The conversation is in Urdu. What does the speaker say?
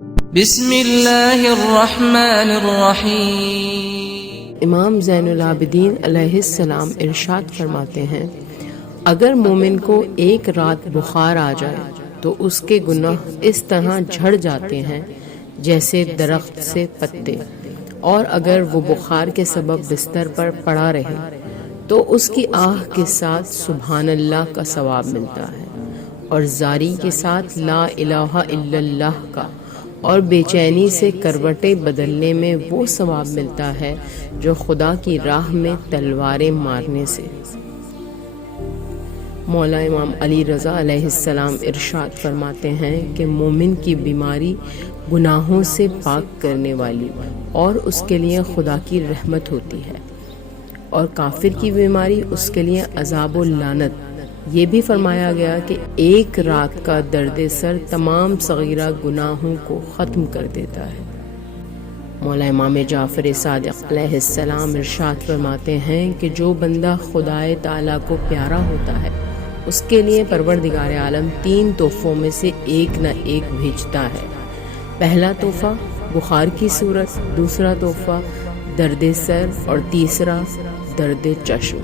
بسم اللہ الرحمن الرحیم۔ امام زین العابدین علیہ السلام ارشاد فرماتے ہیں، اگر مومن کو ایک رات بخار آ جائے تو اس کے گناہ اس طرح جھڑ جاتے ہیں جیسے درخت سے پتے، اور اگر وہ بخار کے سبب بستر پر پڑا رہے تو اس کی آہ کے ساتھ سبحان اللہ کا ثواب ملتا ہے، اور زاری کے ساتھ لا الہ الا اللہ کا، اور بے چینی سے کروٹیں بدلنے میں وہ ثواب ملتا ہے جو خدا کی راہ میں تلواریں مارنے سے۔ مولا امام علی رضا علیہ السلام ارشاد فرماتے ہیں کہ مومن کی بیماری گناہوں سے پاک کرنے والی اور اس کے لیے خدا کی رحمت ہوتی ہے، اور کافر کی بیماری اس کے لیے عذاب و لعنت۔ یہ بھی فرمایا گیا کہ ایک رات کا درد سر تمام صغیرہ گناہوں کو ختم کر دیتا ہے۔ مولا امام جعفر صادق علیہ السلام ارشاد فرماتے ہیں کہ جو بندہ خدائے تعالیٰ کو پیارا ہوتا ہے اس کے لیے پروردگار عالم 3 تحفوں میں سے ایک نہ ایک بھیجتا ہے۔ پہلا تحفہ بخار کی صورت، دوسرا تحفہ درد سر، اور تیسرا درد چشم۔